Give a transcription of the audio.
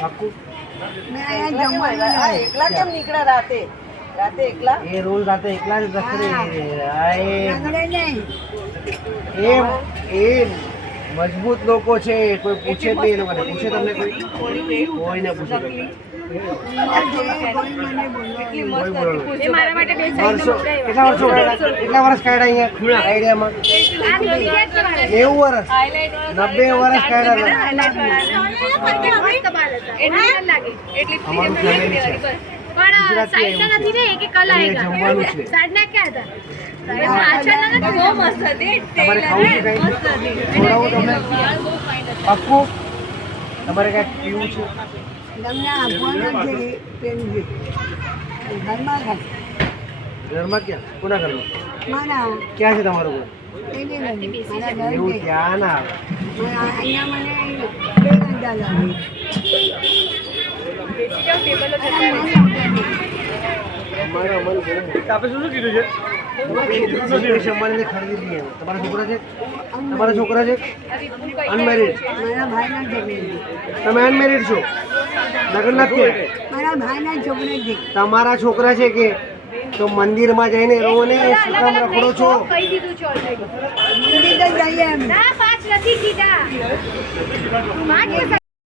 પાક્કું? એકલા કેમ નીકળ્યા રાતે? રાતે એકલા? એ રોજ રાતે એકલા જ રખડે. એ મજબૂત લોકો છે, કોઈ પૂછે જ નહીં એ લોકોને. પૂછે તમને કોઈને પૂછે નહીં. કેટલા વર્ષ કાઢ્યા અહીંયા આઈડિયામાં? 90 વર્ષ, 90 વર્ષ કાઢ્યા. અમારું ફેમિલી છે. જમવાનું છે. તમારે ખાવું છે કઈ? ખવડાવું તમને? પાક્કું? તમારે કાંઈ પીવું છે? ઘરમાં ક્યાં? કોના ઘરમાં? ક્યાં છે તમારું ઘર? એવું ક્યાં ના આવે? આપણે શું કીધું છે? ખરીદી લઈએ. તમારા છોકરા છે? તમારા છોકરા છે? અનમેરિડ? તમે અનમેરિડ છો? લગ્ન નથી? તમારા છોકરા છે કે? તો મંદિરમાં જઈને રહો ને. શું કામ રખડો છો?